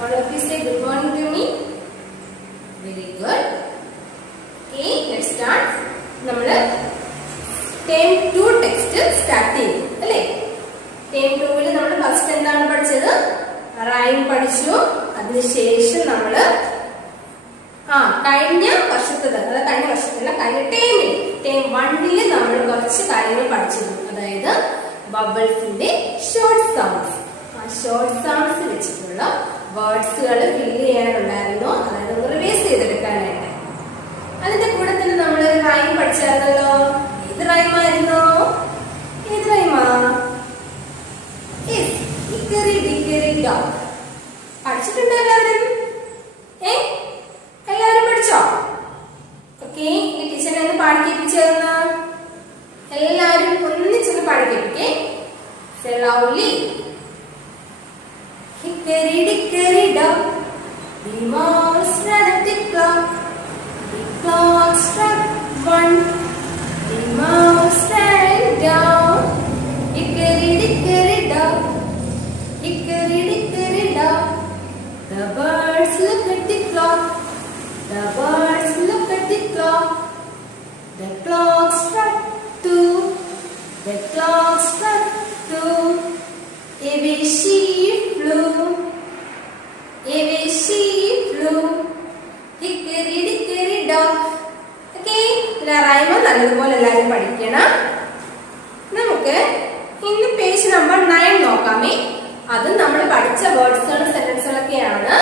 All of you say good morning to me. Very good. Okay, let's start. നമ്മൾ term 2 text start ചെയ്തു അല്ലേ? Term 2 ൽ നമ്മൾ first എന്താണ് പഠിച്ചത്? റൈം പഠിച്ചു. അതിനുശേഷം നമ്മൾ കഴിഞ്ഞ വർഷത്തെ കഴിഞ്ഞ ടേമിൽ ടേം 1 ൽ നമ്മൾ കുറച്ച് കാര്യങ്ങൾ പഠിച്ചിരുന്നു. അതായത് ബബിൾസിന്റെ ഷോർട്ട് സൗണ്ട്സ്. ആ ഷോർട്ട് സൗണ്ട്സ് വെച്ചിട്ടുള്ള വേർഡ്സുകൾ ഫില്ല് ചെയ്യാനുണ്ടായിരുന്നു. അതായത് ഒന്ന് റിവൈസ് ചെയ്തെടുക്കാനായിട്ട്. അതിന്റെ കൂടെ തന്നെ നമ്മൾ റൈം പഠിച്ചായിരുന്നല്ലോ. ഏത് റൈമായിരുന്നു? ഏത് റൈമാ? ഇക്കറി ഡിക്കറി ഡോഗ്. പഠിച്ചിട്ടുണ്ടോ എല്ലാവരും? എല്ലാവരും പഠിച്ചോ? ഓക്കെ, ഈ ടീച്ചറിനെ ഒന്ന് പാടി കേൾപ്പിച്ചേർന്ന എല്ലാവരും ഒന്നിച്ചൊന്ന് പാടി കേൾപ്പിക്കേ. Lovely. Hickory dickory dock, the mouse ran at the clock. The clock struck 1, the mouse ran down. Hickory dickory dock, hickory dickory dock. The birds look at the clock, the birds look at the clock. The clock struck 2, the clock struck 2. Away she flew, away she flew. Hickory dickory dock. Okay, Rimet നല്ലതുപോലെ എല്ലാവരും പഠിക്കണം. നമുക്ക് ഇന്ന് page number 9 നോക്കാമേ. അത് നമ്മൾ പഠിച്ച വേർഡ്സുകളും സെന്റൻസുകളൊക്കെയാണ്.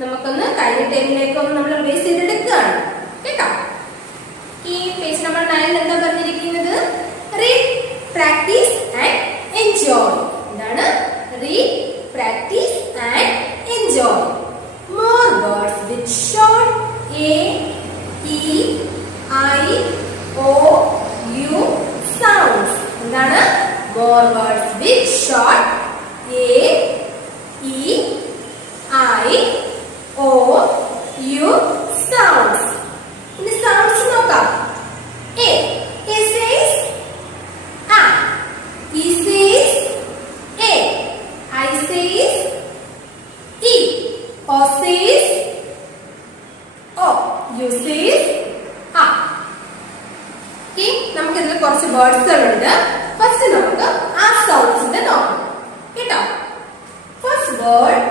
നമുക്കൊന്ന് കഴിഞ്ഞ ടേമിലേക്കൊന്ന് നമ്മൾ റിവൈസ് ചെയ്തെടുക്കുകയാണ് കേട്ടോ. ഈ പേജ് നമ്പർ 9 എന്താ പറഞ്ഞിരിക്കുന്നത്? Read, practice and enjoy. എന്താണ്? Read, practice and enjoy. More words with short A, E, I, O, U sounds. എന്താണ്? More words with short A, E, I, O, U sounds. ഇനി sounds നോക്കാം. A says a, e says a, I says e, o says o, u says a. Okay, നമുക്ക് ഇതിൽ കുറച്ച് വേർഡ്സുകൾ ഉണ്ട്. First നമുക്ക് ആ സൗണ്ട്സിന്റെ നോക്കാം കേട്ടോ. ഫസ്റ്റ് വേർഡ്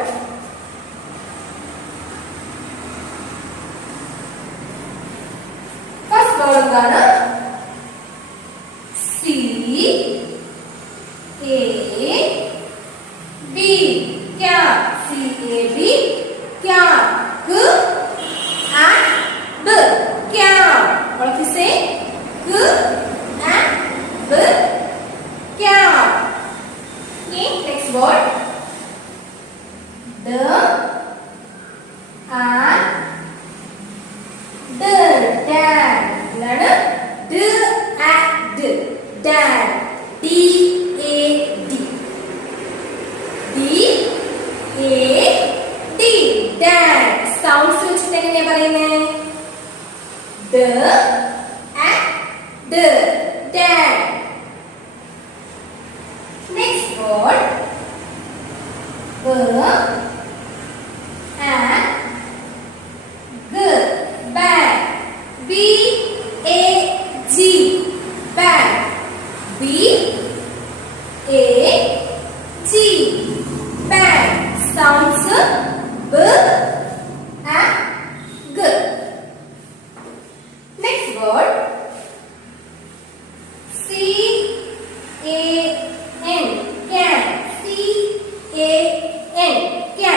എന്താണ്? C A B cat. C A B cat. K and B cat. All of you say K and B cat. Okay, next word. D and D. Dad. എന്താണ്? D and D. Dad. D A D. D A D. Dad. Sounds വെച്ചിട്ട് എങ്ങനെയാ പറയുന്നേ? D and D. Dad. Next word. B and G. Bag. B A G. Bag. B A G. Bag. Sounds B and G. Next word. C A N. Can. C A N. Can.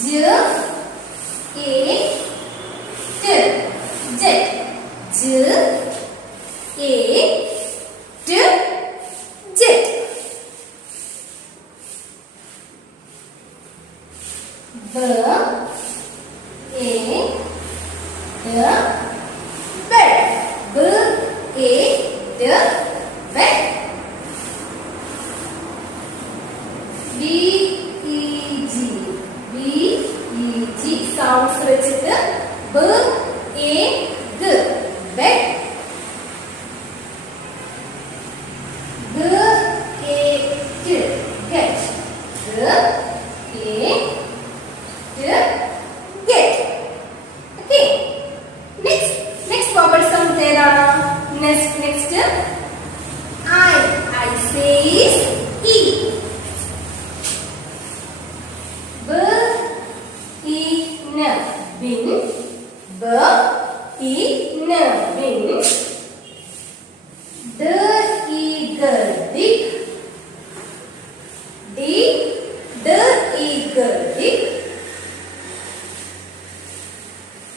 J A T jet. J A T jet. B A T bed. B A T bed. B E G B E G sounds വെച്ചിട്ട് B A G bed. G A T get. G A T get. Okay. Next vowel sound ഏതാണ്? Next I says E. B E N bin. B E N bin. D eagle dick. D eagle dick.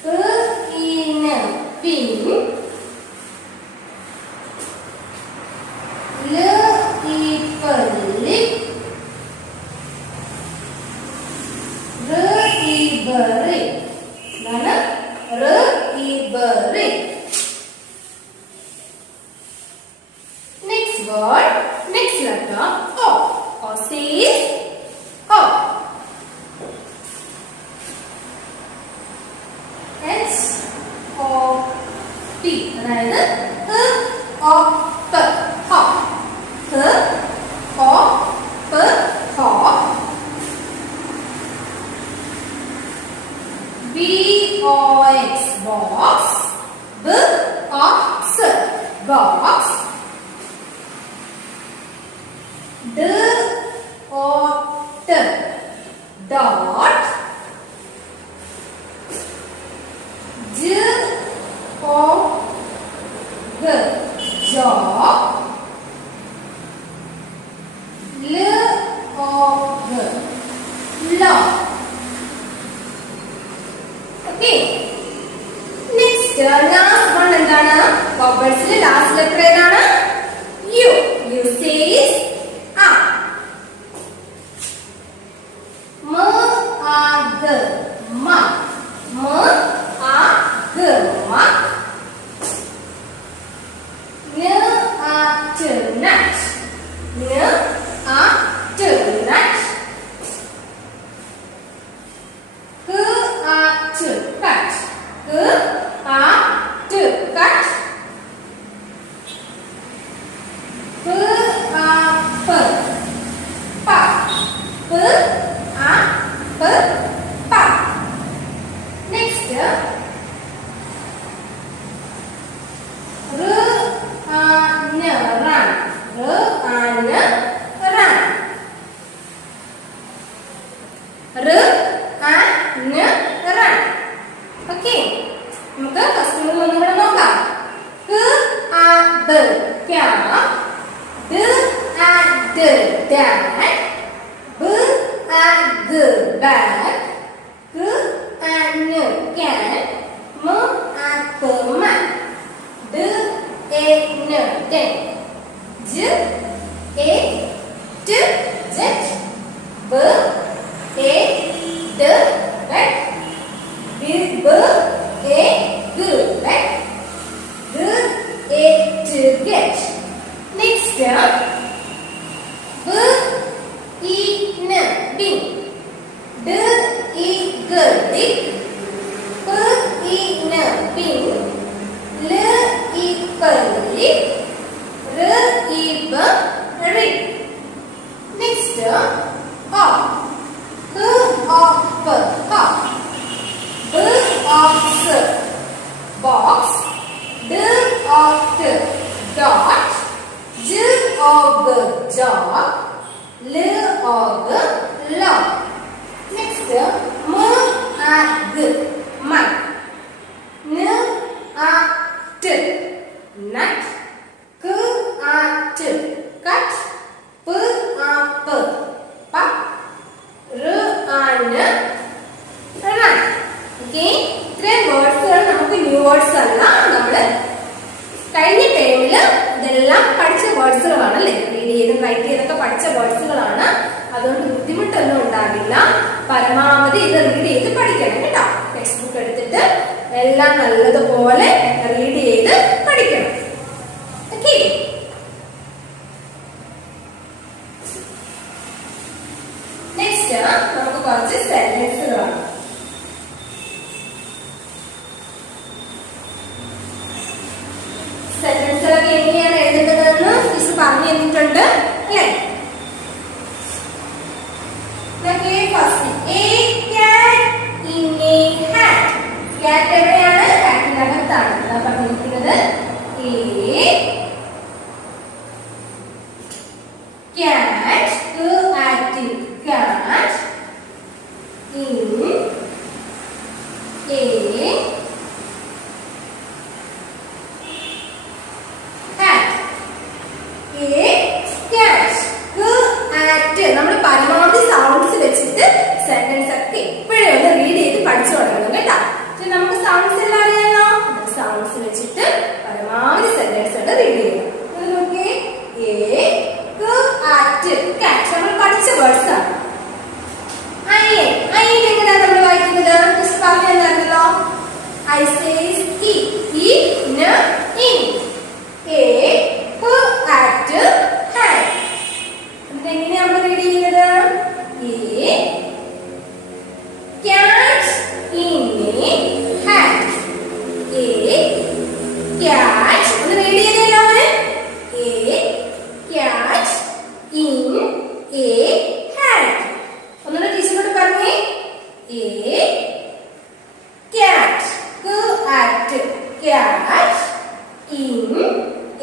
P E N pin. L E lip. R E berry. Mana? R E berry. Next word, next letter O. O says O. H O P. അതായത് O P hop. O P hop. B O X box. B O X box. D O T dot. J O G jog. L O G log. Okay. Next last one എന്താണ്? Vowels last letter ഏതാണ്? U. U says A. M A G mug. M A G mug. N A T nut. N A T nut. K A T cut. K A T cut. P A P pup. P A P pup. Next R A N run. R A N run. R A N run. Okay. നമുക്ക് first ഒന്നും കൂടെ നോക്കാം. K A D cat. D A D dad. B A G bag. K A N cat. M A K man. D A N den. J A T jet. B A D bed. B A G bed. G A T get. Next B E N bin. D E G dick. P E N pin. L E P lip. R E B rip. Next O. H O P hop. B O S box. D O T dot. J O G jog. L O G log. Next M A G mug. N A T nut. K A T cut. P A P pup. R A N പാടില്ല. പരമാവധി ഇത് read ചെയ്ത് പഠിക്കണം കേട്ടോ. Text book എടുത്തിട്ട് എല്ലാം നല്ലതുപോലെ read ചെയ്ത് പഠിക്കണം. ഓക്കേ. നെക്സ്റ്റ് നമുക്ക് കുറച്ച് സെന്റൻസുകളാണ്. സെന്റൻസുകളൊക്കെ എങ്ങനെയാണ് എഴുതുന്നതെന്ന് ടീച്ചർ പറഞ്ഞു തന്നിട്ടുണ്ട് അല്ലേ? ഫസ്റ്റ് എ കാറ്റ് ഇൻ എ ഹാറ്റ്. കാറ്റ് എവിടെയാണ്? ഹാറ്റിനകത്താണ്. അതാ പറഞ്ഞിരിക്കുന്നത്. എ കാറ്റ് ആക്റ്റീവ് കാറ്റ് ഇൻ എ നമ്മൾ പരമാവധി സൗണ്ട്സ് വെച്ചിട്ട് സെന്റൻസ് ഒക്കെ എപ്പോഴും ഒന്ന് റീഡ് ചെയ്ത് പഠിച്ചു തുടങ്ങണം കേട്ടോ. നമുക്ക് സൗണ്ട്സ് എല്ലാം അറിയാലോ. സൗണ്ട്സ് വെച്ചിട്ട് പരമാവധി സെന്റൻസ് റീഡ് ചെയ്യണം. നോക്കിയേ, നമ്മൾ പഠിച്ച വേർഡ്സ് ആണ്. അയ്യൻ എങ്ങനെയാണ് നമ്മൾ വായിക്കുന്നത്? പറഞ്ഞു തന്നായിരുന്നല്ലോ. ഐ സേസ് ഇ ഇൻ എങ്ങനെയാണ് നമ്മൾ റീഡ് ചെയ്യുന്നത്? cat in a hat. cat ഒന്ന് റീഡ് ചെയ്തല്ലോ. cat in a hat. ഒന്നുകൂടെ ടീച്ചറോട് പറഞ്ഞേ. cat cat in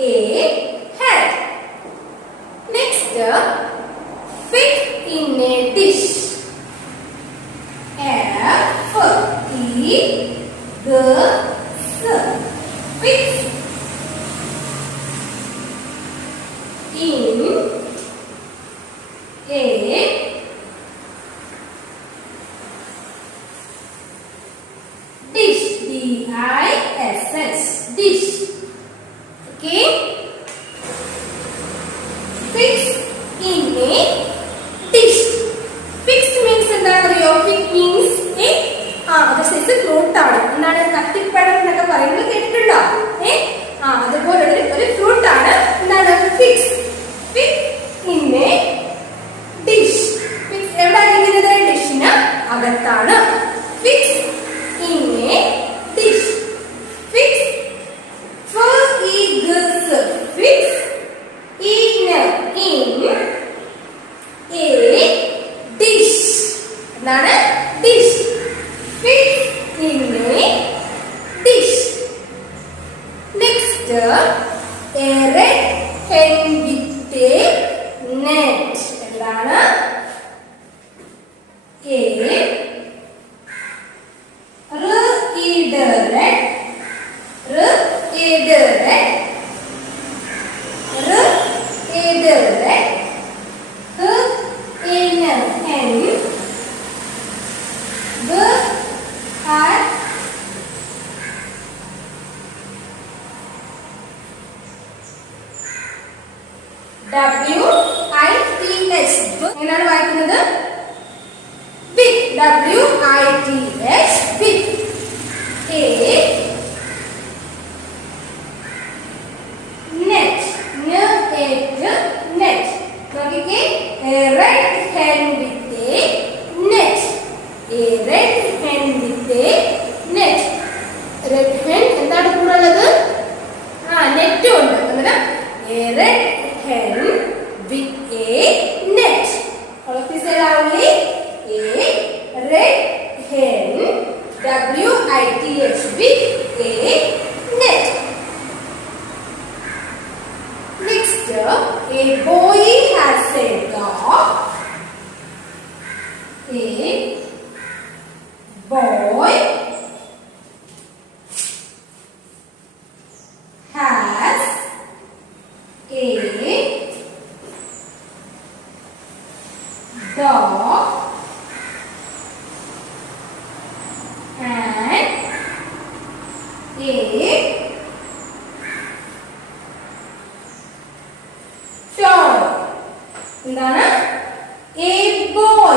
a hat. Next, fish in a dish. Fish in a dish. D-I-S-S dish. Okay. Fix in a dish. Fix means എന്താണ് അറിയോ? Fix means a fruit ആണ്. എന്താണ്? കത്തിപ്പഴം എന്നൊക്കെ പറയുന്നത് കേട്ടിട്ടുണ്ടോ? അതുപോലെ ഒരു ഫ്രൂട്ട് ആണ്. എന്താണ്? Fix. Fix in A dish. Fix എവിടെയാണ് ഇരിക്കുന്നത്? ഡിഷിന് അകത്താണ്. Fix in A dish. Fix fix in a dish. എന്താണ്? Dish. Fix in a dish. Next, a red hen with a net. എന്താണ്? W-I-T-H. എങ്ങനെയാണ് വായിക്കുന്നത്? With. W-I-T-H. With. A net. Net. നോക്കിക്കേ. A red hen with a net. A red hen with a net. Red hen എന്താണ് കൂടെ ഉള്ളത്? നെറ്റും ഉണ്ട്. അന്നേരം a red hen with a net. All of you say loudly. A red hen. W-I-T-H. With a net. Next, a boy has a dog. A boy has a dog and a toy. എന്താണ്? A boy.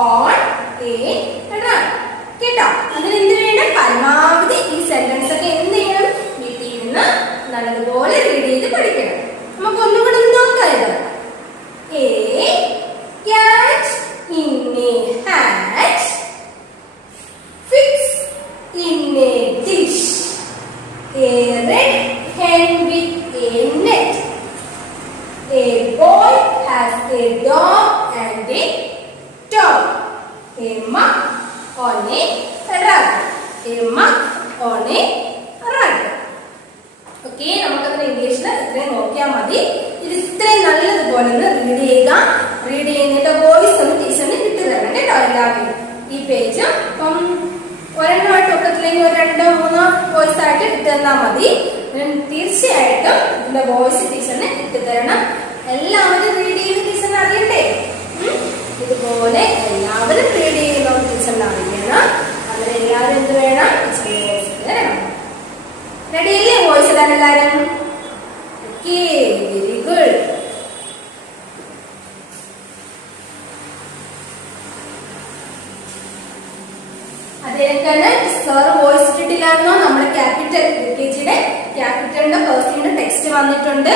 on a run. കേട്ടോ? അതിന് എന്ത് വേണം? പരമാവധി ഈ sentence ഒക്കെ എന്ത് ചെയ്യണം? വീട്ടിൽ ഇരുന്ന് നല്ലതുപോലെ റീഡ് ചെയ്ത് പഠിക്കണം. നമുക്ക് ഒന്നുകൂടെ നോക്കാം. ഇത് A cat in a hat fits in a dish. A red hen with a net. A boy has a dog and a dog. A mug on a rug. A mug on a rug. Okay, നമുക്കതിന് ഇംഗ്ലീഷിൽ ഇത്രയും നോക്കിയാൽ മതി. ഇത് ഇത്രയും നല്ലതുപോലെ ഒന്ന് read ചെയ്യുക. റീഡ് ചെയ്യുന്നതിന്റെ വോയിസ് ഒന്ന് ടീച്ചറിന് കിട്ടി തരണം കേട്ടോ എല്ലാവരും. ഈ പേജ് ഇപ്പം ഒരെണ്ണമായിട്ട് ഒക്കത്തില്ലെങ്കിൽ ഒരു 2-3 വോയിസ് ആയിട്ട് ഇട്ട് തന്നാൽ മതി. തീർച്ചയായിട്ടും ഇതിന്റെ വോയിസ് ടീച്ചറിന് ഇട്ട് തരണം. എല്ലാവരും റീഡ് ചെയ്യുന്ന ടീച്ചറിന് അറിയണ്ടേ? ഇതുപോലെ എല്ലാവരും റീഡ് ചെയ്യുന്ന ടീച്ചറിന് അറിയണം. അവരെല്ലാവരും എന്ത് വേണം? ടീച്ചറിന്റെ വോയിസ് തരണം. റെഡി അല്ലേ? വോയിസ് ഇടാൻ എല്ലാവരും? Okay, very good. അതേപോലെ സാർ വോയിസ് ഇട്ടിട്ടില്ലായിരുന്നോ? നമ്മുടെ ക്യാപിറ്റൽ UKGയുടെ ക്യാപിറ്റലിന്റെ പേഴ്സിന്റെ ടെക്സ്റ്റ് വന്നിട്ടുണ്ട്.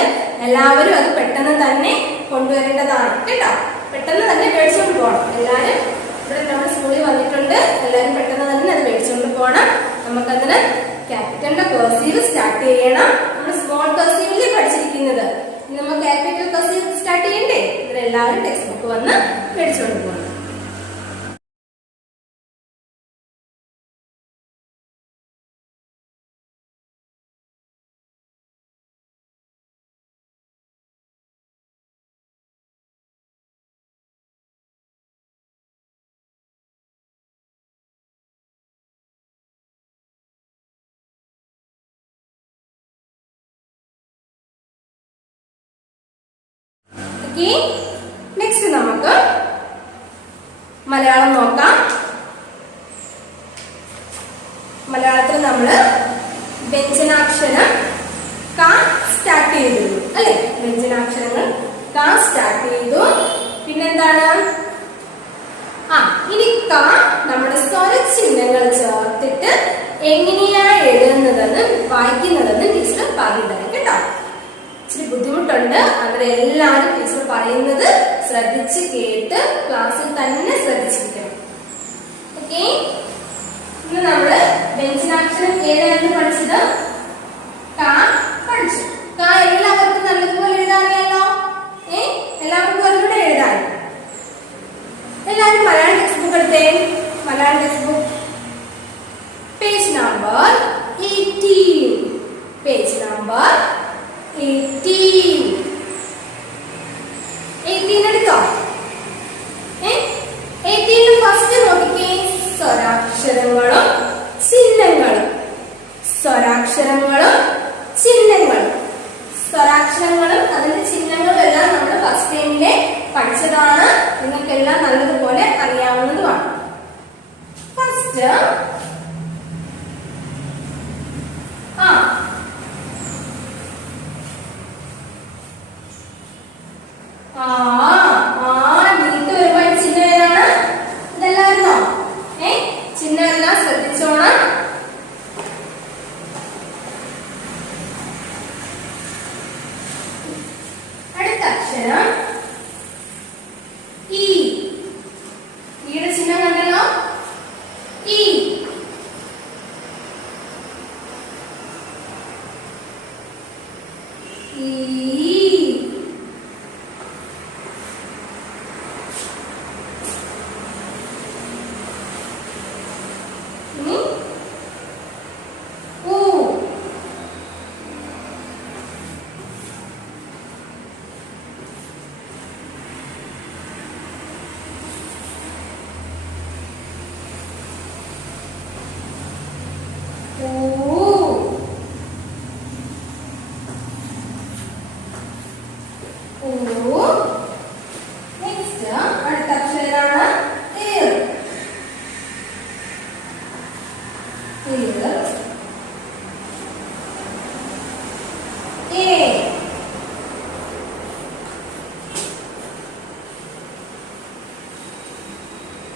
എല്ലാവരും അത് പെട്ടെന്ന് തന്നെ കൊണ്ടുവരേണ്ടതാണ് കേട്ടോ. പെട്ടെന്ന് തന്നെ മേടിച്ചുകൊണ്ട് പോകണം. എല്ലാവരും ഇവിടെ നമ്മുടെ സ്കൂളിൽ വന്നിട്ടുണ്ട്. എല്ലാവരും പെട്ടെന്ന് തന്നെ അത് മേടിച്ചുകൊണ്ട് പോകണം. നമുക്കതിന് ക്യാപിറ്റലിന്റെ കർസീവ് സ്റ്റാർട്ട് ചെയ്യണം. നമ്മൾ സ്മോൾ കർസീവിലേ പഠിച്ചിരിക്കുന്നത്. ഇനി നമ്മൾ ക്യാപിറ്റൽ കർസീവ് സ്റ്റാർട്ട് ചെയ്യണ്ടേ? ഇവരെല്ലാവരും ടെക്സ്റ്റ് ബുക്ക് വന്ന് മേടിച്ചുകൊണ്ട് പോകണം. നെക്സ്റ്റ് നമുക്ക് മലയാളം നോക്കാം. മലയാളത്തിൽ നമ്മൾ വ്യഞ്ജനാക്ഷരം ക സ്റ്റാർട്ട് ചെയ്തു അല്ലെ? വ്യഞ്ജനാക്ഷരങ്ങൾ ക സ്റ്റാർട്ട് ചെയ്തു. പിന്നെന്താണ്? ഇനി ക നമ്മുടെ സ്വരചിഹ്നങ്ങൾ ചേർത്തിട്ട് എങ്ങനെയാ എഴുതുന്നതെന്ന് വായിക്കുന്നതെന്ന് ടീച്ചർ പറഞ്ഞു തരാം കേട്ടോ. ഇച്ചിരി ബുദ്ധിമുട്ടുണ്ട്. അവരെല്ലാവരും ടീച്ചർ പറയുന്നത് ശ്രദ്ധിച്ച് കേട്ട് ക്ലാസ്സിൽ തന്നെ ശ്രദ്ധിച്ചിരിക്കണം. ഓക്കെ, ഇന്ന് നമ്മള് വ്യഞ്ജനാക്ഷരം ഏതായിരുന്നു പഠിച്ചത്? ക പഠിച്ചു. ക എല്ലാവർക്കും നല്ലതുപോലെ എഴുതാറിയാലോ? എല്ലാവർക്കും അതിലൂടെ എഴുതാൻ. എല്ലാവരും മലയാളം ടെക്സ്റ്റ് ബുക്ക് എടുത്തേ. Malayalam text book page number 18. Page number 18 എടുത്തോ? 18 ഫസ്റ്റ് നോക്കിക്കേ. സ്വരാക്ഷരങ്ങളും ചിഹ്നങ്ങളും. സ്വരാക്ഷരങ്ങളും ചിഹ്നങ്ങളും. സ്വരാക്ഷരങ്ങളും അതിന്റെ ചിഹ്നങ്ങളും എല്ലാം നമ്മൾ ഫസ്റ്റ് ടൈമിലെ പഠിച്ചതാണ്. നിങ്ങൾക്കെല്ലാം നല്ലതുപോലെ അറിയാവുന്നതുമാണ്. ഫസ്റ്റ് നീട്ട് ഒരുപാട് ചിഹ്നം ഏതാണ്? ഇതല്ലായിരുന്നോ? ചിഹ്നം എല്ലാം ശ്രദ്ധിച്ചോണം. അടുത്ത അക്ഷരം ഈ. ഈയുടെ ചിഹ്നം കണ്ടല്ലോ? ഈ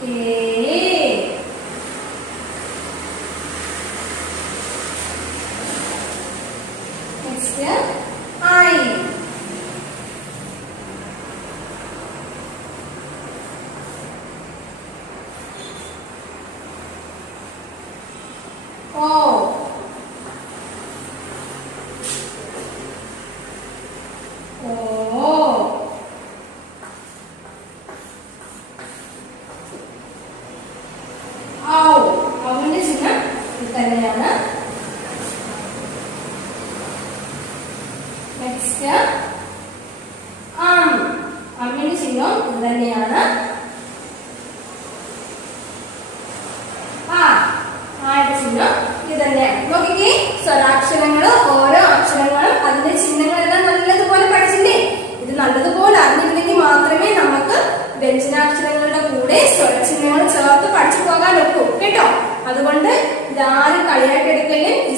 Next, I. O. അവന്റെ ചിഹ്നം ഇത് തന്നെയാണ്. നെക്സ്റ്റ് അമ്മിന്റെ ചിഹ്നം ഇത് തന്നെയാണ്. ആയുടെ ചിഹ്നം ഇത് തന്നെയാണ്. നോക്കിക്കേ, സ്വരാക്ഷരങ്ങള് ഓരോ അക്ഷരങ്ങളും അതിന്റെ ചിഹ്നങ്ങളെല്ലാം നല്ലതുപോലെ പഠിച്ചില്ലേ? ഇത് നല്ലതുപോലെ അറിഞ്ഞില്ലെങ്കിൽ മാത്രമേ നമുക്ക് വ്യഞ്ജനാക്ഷരങ്ങളുടെ കൂടെ സ്വരചിഹ്നങ്ങൾ ചേർത്ത് പഠിച്ചു പോകാൻ ഒക്കൂ കേട്ടോ. അതുകൊണ്ട് ഇതാരും കളിയായിട്ട് എടുക്കല്ലേ. ഈ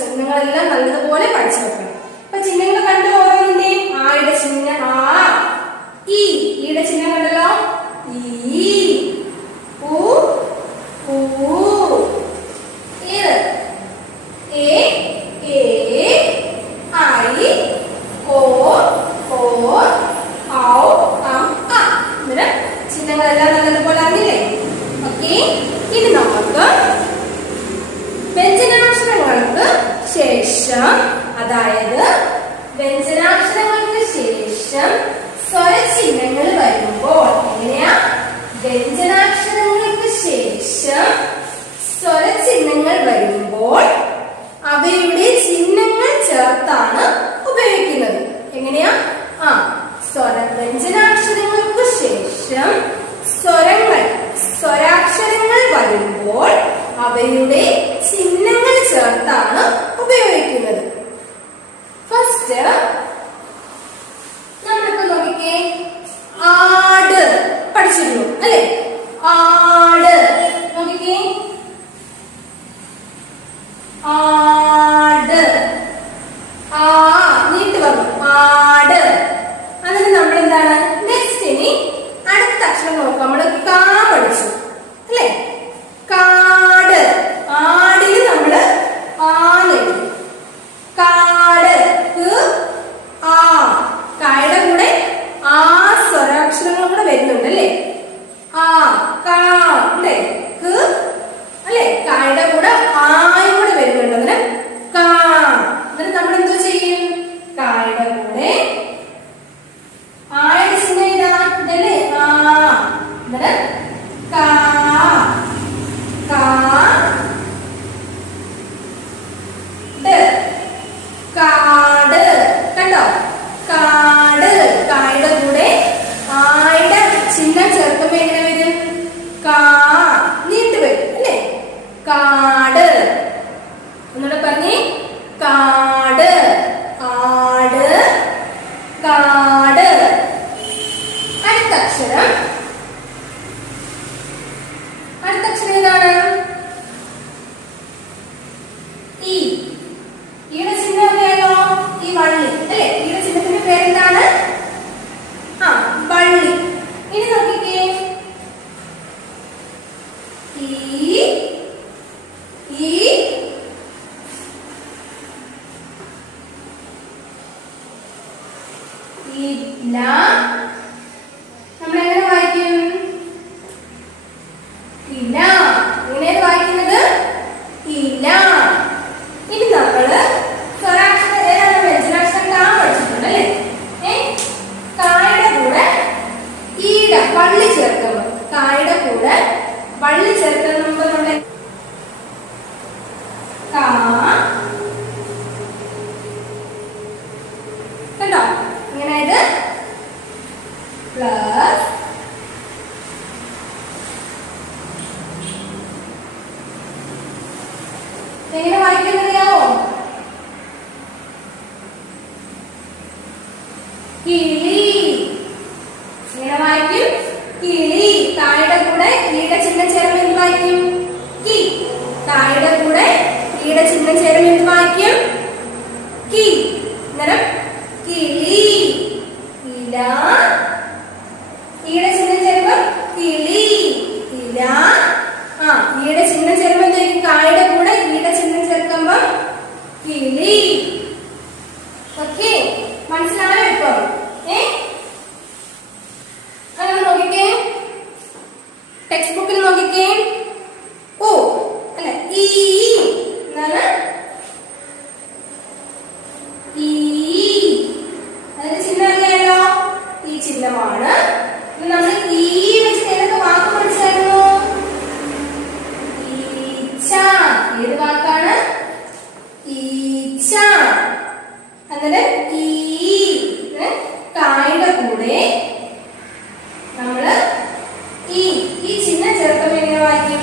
ചിഹ്നങ്ങളെല്ലാം നല്ലതുപോലെ പഠിച്ചു വെക്കണം. അപ്പൊ ചിഹ്നങ്ങൾ കണ്ടു ഓരോന്നിന്റെയും. ആയുടെ ചിഹ്നം ആ, ഈയുടെ ചിഹ്നം കണ്ടല്ലോ, ഈ, ഉ, ഊ, ഏത്, എ, ഐ, ഓ, ഔ, ഇങ്ങനെ ചിഹ്നങ്ങളെല്ലാം നല്ലതുപോലെ അറിഞ്ഞില്ലേ? ഓക്കെ, ഇനി നമുക്ക് വ്യഞ്ജനാക്ഷരങ്ങൾക്ക് ശേഷം, അതായത് വ്യഞ്ജനാക്ഷരങ്ങൾക്ക് ശേഷം സ്വരചിഹ്നങ്ങൾ വരുമ്പോൾ എങ്ങനെയാ? വ്യഞ്ജനാക്ഷരങ്ങൾക്ക് ശേഷം സ്വരചിഹ്നങ്ങൾ വരുമ്പോൾ അവയുടെ ചിഹ്നങ്ങൾ ചേർത്താണ് ഉപയോഗിക്കുന്നത്. എങ്ങനെയാ? വ്യഞ്ജനാക്ഷരങ്ങൾക്ക് ശേഷം സ്വരാക്ഷരങ്ങൾ വരുമ്പോൾ അവയുടെ ചിഹ്നങ്ങൾ ചേർത്താണ് ഉപയോഗിക്കുന്നത്. ഫസ്റ്റ് നമ്മളിപ്പോ നോക്കിക്കേ, ആട് പഠിച്ചിരുന്നു അല്ലെ? ആട് നോക്കിക്കേ, ആട്, നീട്ട് വന്നു, ആട്. അതിന് നമ്മൾ എന്താണ് നെക്സ്റ്റ്? ഇനി അടുത്ത അക്ഷരം നോക്കാം. നമ്മള് കാ പഠിച്ചു അല്ലെ? കാട്, ആടിന് നമ്മള് ആണെഴുതി. കാട്, കായുടെ കൂടെ ആ സ്വരാക്ഷരങ്ങളും കൂടെ വരുന്നുണ്ട് അല്ലേ? അല്ലേ? അല്ലെ? കായുടെ കൂടെ ആയും കൂടെ വരുന്നുണ്ട്. അതിന് കാ. എന്നിട്ട് നമ്മൾ എന്തോ ചെയ്യും? കായുടെ കൂടെ ആയുടെ ചിഹ്നം ഇതാ, ഇതല്ലേ? എന്നിട്ട് കാ, കാട്. കണ്ടോ? കാട്. കായുടെ കൂടെ ആയുടെ ചിഹ്നം ചേർക്കുമ്പോ എങ്ങനെ വരും? കാ, നീട്ട് വരും അല്ലേ? കാട്. ഒന്നുകൂടെ പറഞ്ഞേ, കാട്, ആട്, കാട്. അടുത്ത അക്ഷരം ഏതാണ്? ഈയുടെ ചിഹ്നം അറിയാലോ? ഈ വള്ളി അല്ലെ? ഈയുടെ ചിഹ്നത്തിന്റെ പേരെന്താണ്? വള്ളി. ഇനി നോക്കിക്കേ, ഇല. നമ്മളെങ്ങനെ വായിക്കും? ഇല. എങ്ങനെയാണ് വായിക്കുന്നത്? ഇല. ഇനി നമ്മള് സ്വരാക്ഷരം വ്യഞ്ജനാക്ഷരം കാ പഠിച്ചിട്ടുണ്ട് അല്ലേ? കായുടെ കൂടെ ഈട വള്ളി ചേർക്കുമ്പോൾ, കായുടെ കൂടെ വള്ളി ചേർക്കുമ്പോൾ നമ്മുടെ കാ. കണ്ടോ? ഇങ്ങനെ ഇത് പ്ലസ് എങ്ങനെ വായിക്കുന്നറിയാമോ? കിളി. എങ്ങനെ വായിക്കും? കിളി. കായുടെ കൂടെ ഈയുടെ ചിഹ്നം ചേരുമ്പോൾ എന്ത് വായിക്കും? കി. കായുടെ കൂടെ ഈയുടെ ചിഹ്നം ചേരുമ്പോൾ എന്ത് വായിക്കും? കി. അന്നേരം കിളി. ഇല. ഈയുടെ ചിഹ്നം ചേരുമ്പോൾ കിളി. ടെക്സ്റ്റ് ബുക്കിൽ നോക്കിക്കേ. ഓ അല്ല ഈ എന്താണ്? ഈ അതിന്റെ ചിഹ്നം അറിയാലോ, ഈ ചിഹ്നമാണ്. നമ്മൾ ഈ വെച്ച് ഏതൊക്കെ വാക്ക് പഠിച്ചായിരുന്നു? ഈച്ച. ഏത് വാക്കാണ്? ഈച്ച. എന്നിട്ട് ഈ കായുടെ കൂടെ നമ്മള് ഈ ചിഹ്നം ചേർക്കുമ്പോൾ എങ്ങനെ വായിക്കും?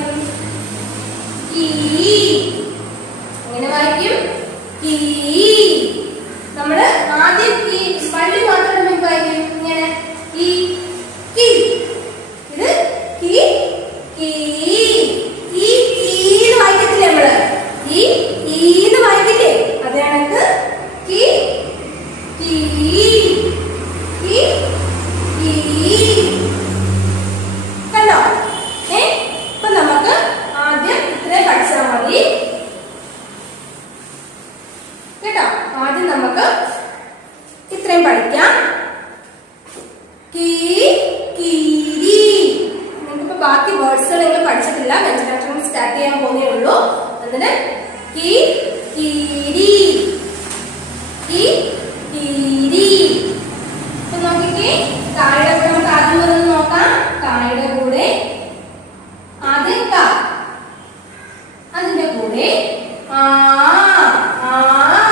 ഈ എങ്ങനെ വായിക്കും? ഈ. നമ്മള് ആദ്യം ഈ പള്ളി മാത്രം വായിക്കും ഇങ്ങനെ ഈ കി. ഇത് കി കീ. ഈ കീന്ന് വായിക്കത്തില്ലേ നമ്മള്? ഈ ഈന്ന് വായിക്കില്ലേ? അതാണക്ക് കി കീ കി കീ. കണ്ടോ? ഇപ്പൊ നമുക്ക് ആദ്യം ഇത്രയും പഠിച്ചാൽ മതി കേട്ടോ. ആദ്യം നമുക്ക് ഇത്രയും പഠിക്കാം. കീ കീരി. നിങ്ങൾക്കിപ്പോ ബാക്കി വേർഡ്സുകൾ നിങ്ങൾ പഠിച്ചിട്ടില്ല. വെഞ്ചനാക്ഷരം സ്റ്റാർട്ട് ചെയ്യാൻ പോകുന്നേ ഉള്ളൂ. അതിന് കീ കീരി കീ കീരി. ഇപ്പൊ നോക്കിക്കേ, കായുടെ കൂടെ നമുക്ക് ആദ്യം വരുന്നത് നോക്കാം. കായുടെ കൂടെ ആദ്യം ക, അതിന്റെ കൂടെ ആ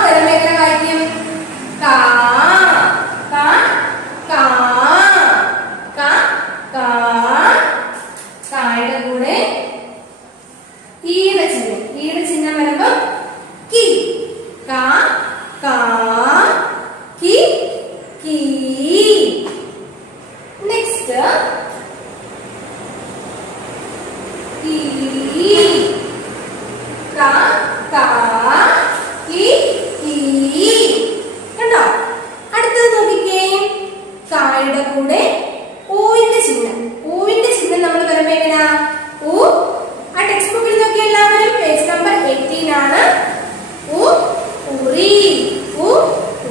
വരുമ്പോ എങ്ങനെ വായിക്കും? കാ കാ കാ കാ കാ. കായുടെ കൂടെ ഈയുടെ ചിഹ്നം, ഈയുടെ ചിഹ്നം വരുമ്പോ കി. കാ കാ കി കീ. നെക്സ്റ്റ് കീ കാ കാ കി കീ. കണ്ടോ? അടുത്തത് നോക്കിക്കേ, കായുടെ കൂടെ ഊവിന്റെ ചിഹ്നം. ഊവിന്റെ ചിഹ്നം നമ്മൾ വരുമ്പോ എങ്ങനെയാ? ഊ. ആ ടെക്സ്റ്റ് ബുക്കിൽ നോക്കിയ എല്ലാവരും പേജ് നമ്പർ 18 ആണ്. ഊ ഉറി. ഊ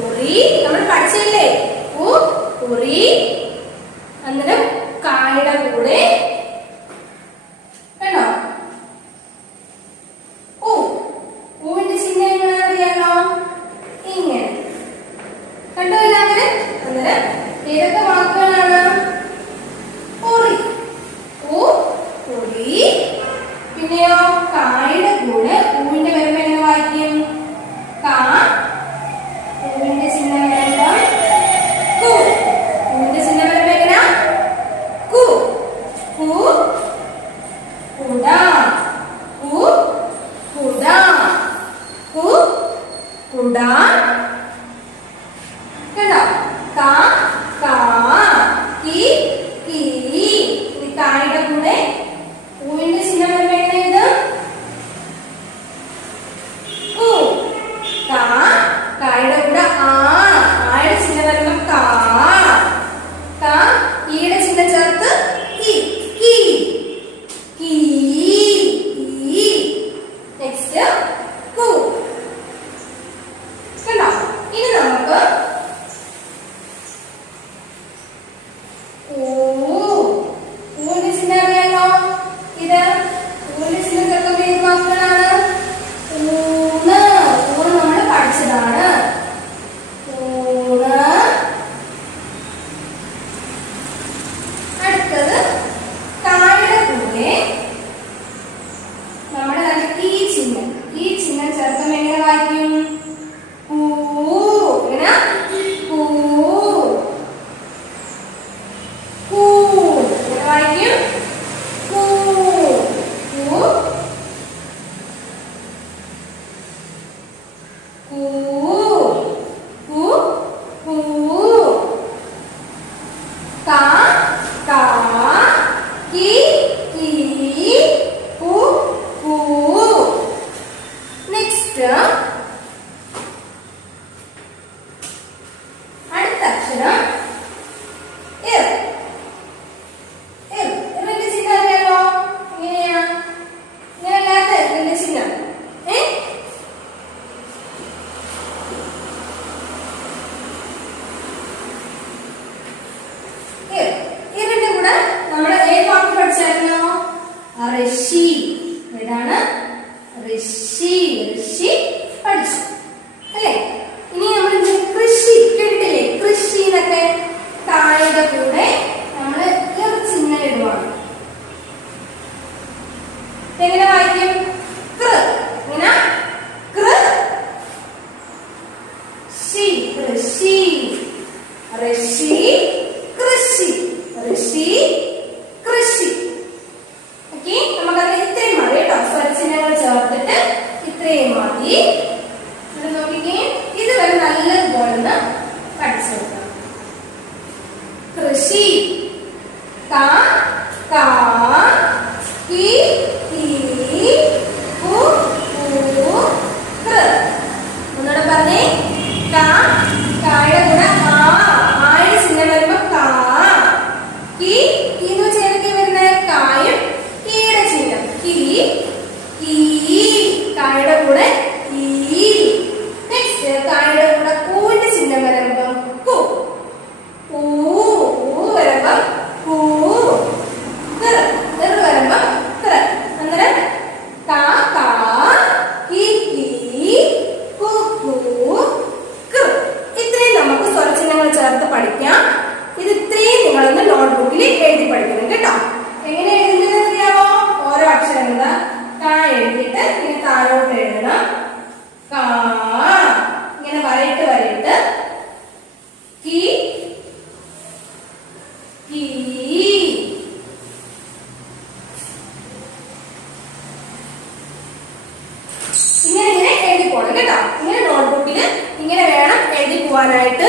ഉറി നമ്മൾ പഠിച്ചില്ലേ? ഊ ഉറി. അന്നേരം കായുടെ കൂടെ കണ്ടോ ഊ. ഊവിന്റെ ചിഹ്നം എങ്ങനെ അറിയാലോ? ഇങ്ങനെ. കണ്ടോ എല്ലാവരും? അന്നേരം ഏതൊക്കെ വാക്കുകളാണ്? ഉറി. ഊ ഉറി. പിന്നെയോ കായുടെ കൂടെ ഊവിന്റെ വരുമ്പോ എങ്ങനെ വായിക്കും? കാ. ഊവിന്റെ ചിഹ്നം വരുമ്പോ കു. ഊവിന്റെ ചിഹ്നം വരുമ്പോ എങ്ങനെയാ? കു. കു കുട. കു കുട. കു കുട. കണ്ടോ? കാ കാ കി കീ. ഇനി കായുടെ കൂടെ ഊവിന്റെ ചിഹ്നം വരുമ്പോ എങ്ങനെയത്? കു. കാ. കായുടെ കൂടെ ആ. ആയുടെ ചിഹ്നം വരുമ്പോ കാ. കാ. ഈയുടെ ചിഹ്നം ചേർത്ത് കി കീ കീ കീ. നെക്സ്റ്റ് കു. കണ്ടോ? ഋഷി. ഏതാണ്? ഋഷി. ഋഷി പഠിച്ചു അല്ലേ? ഇനി നമ്മൾ കൃഷി കേട്ടില്ലേ? കൃഷി എന്നൊക്കെ താഴെ കൂടെ നമ്മൾ ചിഹ്നം ഇടുവാണ്. എങ്ങനെ വായിക്കും? കൃ. ഇങ്ങനെ കൃ ഷി. ഋഷി. ഋഷി കൃഷി. ഋഷി കൃഷി. ഓക്കെ, നമുക്കത് ഇത്രയും മതി കേട്ടോ. സ്വരചിഹ്നങ്ങൾ ചേർത്തിട്ട് ഇത്രയും മതി. നോക്കിക്കേ, ഇതുവരെ നല്ലതുപോലെ ഒന്ന് പഠിച്ചു നോക്കാം. കൃഷി. ക കാ കി കീ കു കൂ കൃ. ഒന്നുകൂടെ പറഞ്ഞേ. ക കായുടെ കൂടെ ആ. ആയുടെ ചിഹ്നം വരുമ്പോ കാ. കി എന്ന് വെച്ചാൽ ഏതൊക്കെ വരുന്നത്? കായും കീയുടെ ചിഹ്നം കീ. കീ. കായുടെ കൂടെ ഈ. നെക്സ്റ്റ് കായുടെ കൂടെ കൂന്റെ ചിഹ്നം വരുമ്പോ കു. ഊ. ഊ വരുമ്പോ കൂ. കൃ. കൃ വരുമ്പോ കൃ. അന്നേരം കാ കാ കി കീ കു കൂ കൃ. ഇത്രയും നമുക്ക് സ്വരചിഹ്നങ്ങൾ ചേർത്ത് പഠിക്കാം. ഇത് ഇത്രയും നിങ്ങളൊന്ന് നോട്ട്ബുക്കിൽ എഴുതി പഠിക്കണം കേട്ടോ. എങ്ങനെ എഴുതുന്നത് അറിയാമോ? ഓരോ അക്ഷരങ്ങൾ കാ എഴുതിയിട്ട് ഇങ്ങനെ താഴോട്ട് എഴുതണം. കാ ഇങ്ങനെ വരയിട്ട് വരയിട്ട് കി കീ. ഇങ്ങനെ ഇങ്ങനെ എഴുതി പോകണം കേട്ടോ. ഇങ്ങനെ നോട്ട്ബുക്കിൽ ഇങ്ങനെ വേണം എഴുതി പോവാനായിട്ട്.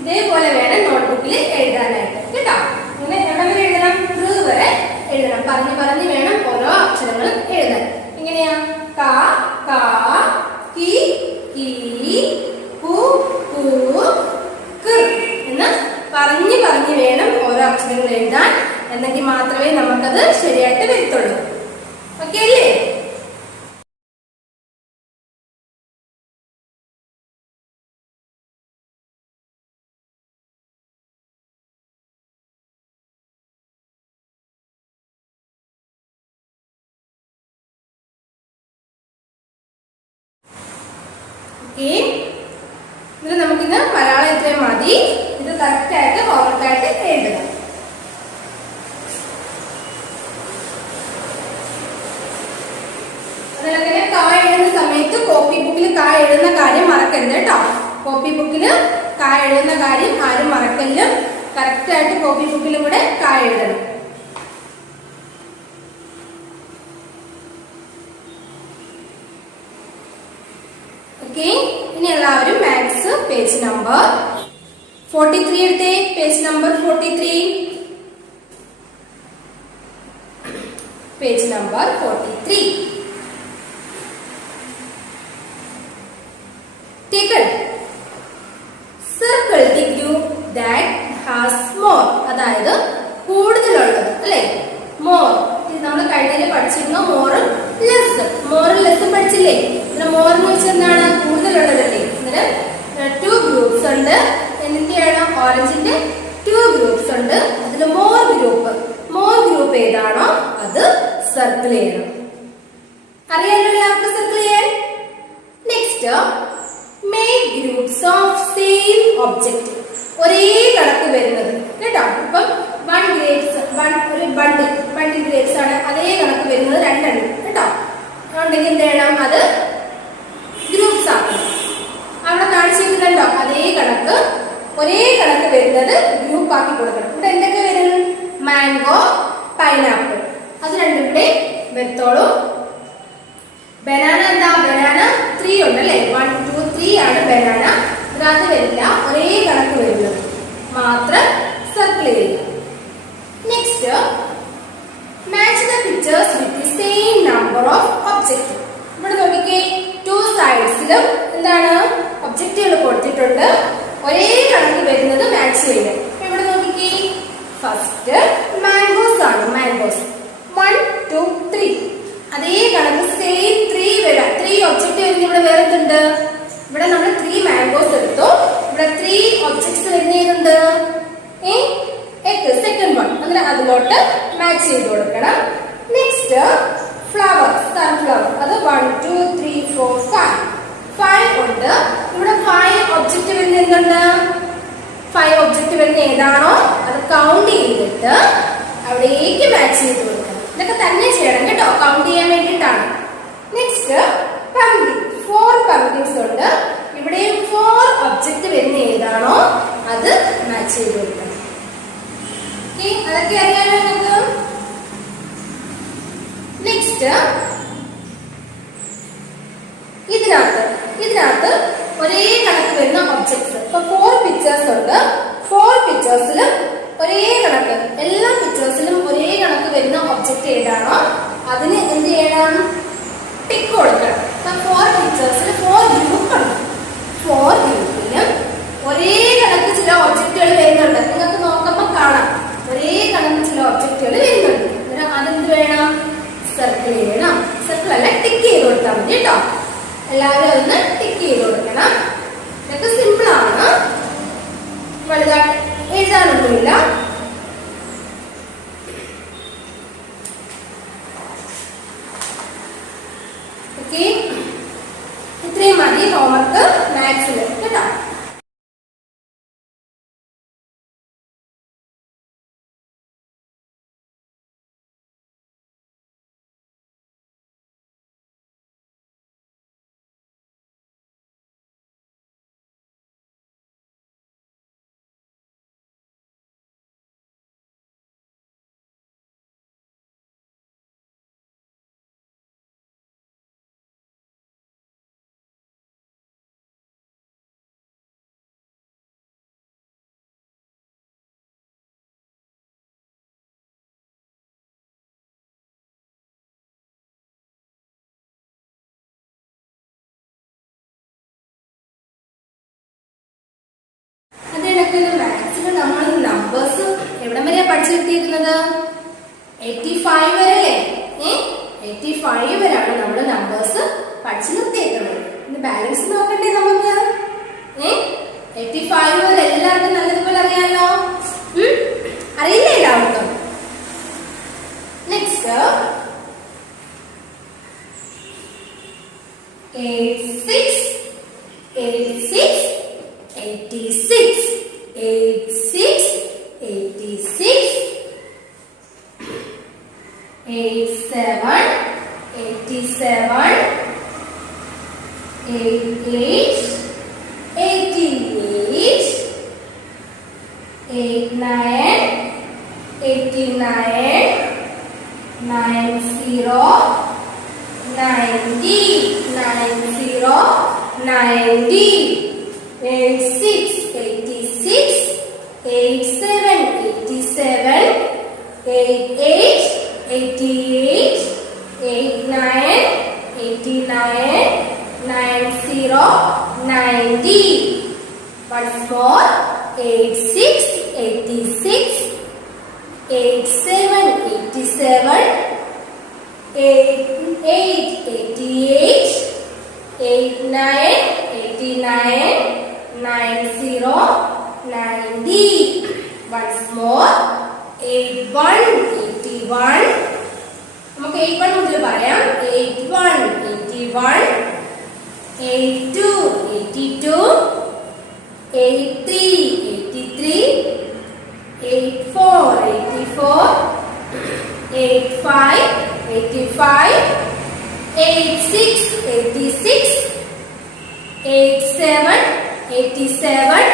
ഇതേപോലെ വേണം നോട്ട്ബുക്കിൽ എഴുതാനായിട്ട് കേട്ടോ. ഇങ്ങനെ എവിടെ വരെ എഴുതണം? കൃ വരെ എഴുതണം. പറഞ്ഞു പറഞ്ഞ് വേണം ഓരോ അക്ഷരങ്ങളും എഴുതാൻ. എങ്ങനെയാ? കാ കാ കി കീ കു കൂ കൃ എന്ന് പറഞ്ഞു പറഞ്ഞ് വേണം ഓരോ അക്ഷരങ്ങൾ എഴുതാൻ. എന്നെങ്കിൽ മാത്രമേ നമുക്കത് ശരിയായിട്ട് വരത്തുള്ളൂ. ഓക്കെ അല്ലേ? ഇതിൽ നമുക്കിന്ന് മലയാളം ഇത്രയും മതി. ഇത് കറക്റ്റ് ആയിട്ട് ഹോംവർക്കായിട്ട് എഴുതണം. അതുപോലെ കാ എഴുതുന്ന സമയത്ത് കോപ്പി ബുക്കിൽ കാ എഴുതുന്ന കാര്യം മറക്കരുത് കേട്ടോ. കോപ്പി ബുക്കിൽ കാ എഴുതുന്ന കാര്യം ആരും മറക്കല്ല. കറക്റ്റ് ആയിട്ട് കോപ്പി ബുക്കിലും കൂടെ കാ എഴുതണം. ഓക്കെ, ഇനി എല്ലാവരും മാത്സ് പേജ് നമ്പർ 43 എടുത്തേ. Page number 43. Page number 43. Taken. Circle the group that has more. അതായത് കൂടുതലുള്ളത് അല്ലേ? more. നമ്മൾ കഴിഞ്ഞ പഠിച്ചിരുന്നു മോറും ലെസ്. മോറും ലെസ്സും പഠിച്ചില്ലേ? മോർ എന്ന് വെച്ചാൽ എന്താണ്? കൂടുതലുള്ളതല്ലേ? അന്നേരം 2 ഗ്രൂപ്പ്സ് ഉണ്ട്. എന്തൊക്കെയാണ്? ഓറഞ്ചിന്റെ 2 ഗ്രൂപ്പ്സ് ഉണ്ട്. അതിൽ മോർ ഗ്രൂപ്പ് ഏതാണോ അത് സർക്കിൾ ചെയ്യണം. അറിയാലോ എല്ലാവർക്കും സർക്കിൾ ചെയ്യാൻ. Next, make groups of same object. ഒരേ കണക്ക് വരുന്നത് കേട്ടോ. ഇപ്പം 1 grapes, ഒരു ബണ്ടിൽ ഗ്രേപ്സ് ആണ്. അതേ കണക്ക് വരുന്നത് 2 എണ്ണം കേട്ടോ. അതുകൊണ്ടെങ്കിൽ എന്ത് ചെയ്യണം? അത് ഗ്രൂപ്പ്സ് ആക്കണം. അവിടെ കാണിച്ചിട്ടുണ്ടോ? അതേ കണക്ക് ഒരേ കണക്ക് വരുന്നത് ഗ്രൂപ്പ് ആക്കി കൊടുക്കണം. ഇവിടെ എന്തൊക്കെ വരും? മാംഗോ, പൈനാപ്പിൾ, അത് രണ്ടും കൂടെ വരത്തോളൂ. ബനാന എന്താ? ബനാന 3 ഉണ്ടല്ലേ? 1 2 3 ആണ് ബനാന. ഇതിനകത്ത് വരില്ല. ഒരേ കണക്ക് വരുന്നത് മാത്രം സർക്കിൾ ചെയ്യുക. Next, match the pictures with the same number of object. ഇവിടെ നോക്കിക്കേ, 2 സൈഡ്സിലും എന്താണ്? ഒബ്ജക്റ്റുകൾ കൊടുത്തിട്ടുണ്ട്. ഒരേ കണക്ക് വരുന്നത് മാച്ച് ചെയ്യുക. ഇവിടെ നോക്കിക്കേ, ഫസ്റ്റ് മാംഗോസ് ആണ്. മാംഗോസ് 1 2 3. അതേ കണക്ക് സെയിം 3 വരാം. 3 ഒബ്ജക്റ്റ് വരുന്ന ഇവിടെ വേറെ എന്തുണ്ട്? ഇവിടെ നമ്മൾ 3 മാംഗോസ് എടുത്തു. ഇവിടെ 3 ഒബ്ജക്ട്സ് വരുന്ന ഏതുണ്ട്? സെക്കൻഡ് 1 അങ്ങനെ അതിലോട്ട് മാച്ച് ചെയ്ത് കൊടുക്കണം. നെക്സ്റ്റ് ഫ്ലവർ, സൺഫ്ലവർ, അത് 1 2 3 4 5 ഉണ്ട്. ഇവിടെ 5 ഒബ്ജക്റ്റ് വരുന്ന എന്തുണ്ട്? 5 ഒബ്ജക്റ്റ് വരുന്ന ഏതാണോ അത് കൗണ്ട് ചെയ്തിട്ട് അവിടേക്ക് മാച്ച് ചെയ്ത് കൊടുക്കണം. ഇതൊക്കെ തന്നെ ചെയ്യണം കേട്ടോ, കൗണ്ട് ചെയ്യാൻ വേണ്ടിയിട്ടാണ്. നെക്സ്റ്റ് പംകിൻ, 4 പംകിൻസ് ഉണ്ട്. ഇവിടെയും 4 ഒബ്ജക്റ്റ് വരുന്ന ഏതാണോ അത് മാച്ച് ചെയ്ത് കൊടുക്കണം. അതൊക്കെ അറിയാലോ നിങ്ങൾക്ക്. നെക്സ്റ്റ് ഇതിനകത്ത് ഒരേ കണക്ക് വരുന്ന ഒബ്ജക്ട്സ്. ഇപ്പൊ 4 പിക്ചേഴ്സ് ഉണ്ട്. 4 പിക്ചേഴ്സിലും ഒരേ കണക്ക്, എല്ലാ പിക്ചേഴ്സിലും ഒരേ കണക്ക് വരുന്ന ഒബ്ജക്റ്റ് ഏതാണോ അതിന് എന്ത് ചെയ്യണം? ടിക്ക് കൊടുക്കണം. 4 പിക്ചേഴ്സിൽ 4 ഗ്രൂപ്പ് ഉണ്ട്. 4 ഗ്രൂപ്പിലും ഒരേ കണക്ക് ചില ഒബ്ജക്റ്റുകൾ വരുന്നുണ്ട്. നിങ്ങൾക്ക് നോക്കുമ്പോൾ കാണാം ഒരേ കണക്ക് ചില ഒബ്ജക്റ്റുകൾ വരുന്നുണ്ട്. അതെന്ത് വേണം? സർക്കിൾ ചെയ്യണം. സർക്കിൾ അല്ല, ടിക്ക് ചെയ്ത് കൊടുത്താൽ മതി കേട്ടോ. എല്ലാവരും അതൊന്ന് ടിക്ക് ചെയ്ത് കൊടുക്കണം. ഇതൊക്കെ സിമ്പിൾ ആണ്, വലുതായിട്ട് എഴുതാനൊന്നുമില്ല. ഓക്കെ, ഇത്രയും മതി ഹോംവർക്ക് മാത്സിൽ കേട്ടോ. മാത്സിൽ നമ്മൾ നമ്പേഴ്സ് എവിടം വരെയാ പഠിച്ചു നിർത്തിയിരിക്കുന്നത്? 85 വരെ അല്ലേ? 85 വരെയാണ് നമ്മൾ നമ്പേഴ്സ് പഠിച്ചു നിർത്തിയിരിക്കുന്നത്. ഇനി ബാലൻസ് നോക്കണ്ടേ നമുക്ക്? 85 വരെ എല്ലാവർക്കും നല്ലതുപോലെ അറിയാലോ? അറിയില്ലേ എല്ലാവർക്കും? Next 86 86 86 86 86 87 87 88 88 89 89 90 90 90 90 86 86 87 87 88 88 89 89 90 90. Once more, 86 86 87 87 88 88 89 89 90 90. Once more, 81 81. നമുക്ക് 81 മുതൽ പറയാം. 81 81 82 82 83 83 84 84 85 85 86 86 87 87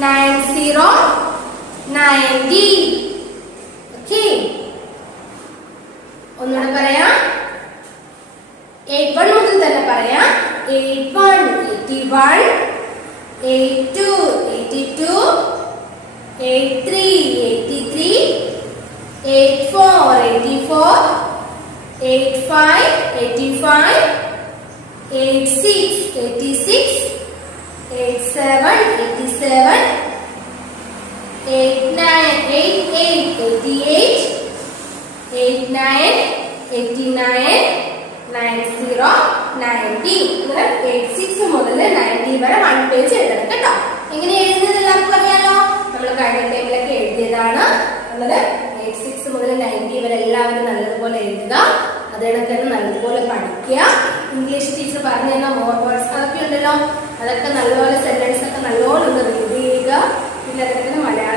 90 90. Okay, ഒന്നുകൂടെ പറയാം. 81 മുതൽ തന്നെ പറയാം. 81 81 82 82 83 83 84 84 85 85 86 86 87 87 89 88 88 89 89 90 90. ഇങ്ങനെ 86 മുതൽ 90 വരെ 1 പേജ് എഴുതണം കേട്ടോ. എങ്ങനെ എഴുതുന്നത് എല്ലാവർക്കും അറിയാലോ? നമ്മൾ കഴിഞ്ഞ ടൈമിലൊക്കെ എഴുതിയതാണ്. അങ്ങനെ 86 മുതൽ 90 വരെ എല്ലാവരും നല്ലതുപോലെ എഴുതുക. അതുകണക്ക് തന്നെ നല്ലതുപോലെ പഠിക്കുക. ഇംഗ്ലീഷ് ടീച്ചർ പറഞ്ഞു തന്ന മോർ വേർഡ്സ് അതൊക്കെ ഉണ്ടല്ലോ, അതൊക്കെ നല്ലപോലെ സെന്റൻസ് ഒക്കെ നല്ലോണം ഒന്ന് റീഡ് ചെയ്യുക. പിന്നെ അതൊക്കെ മലയാളം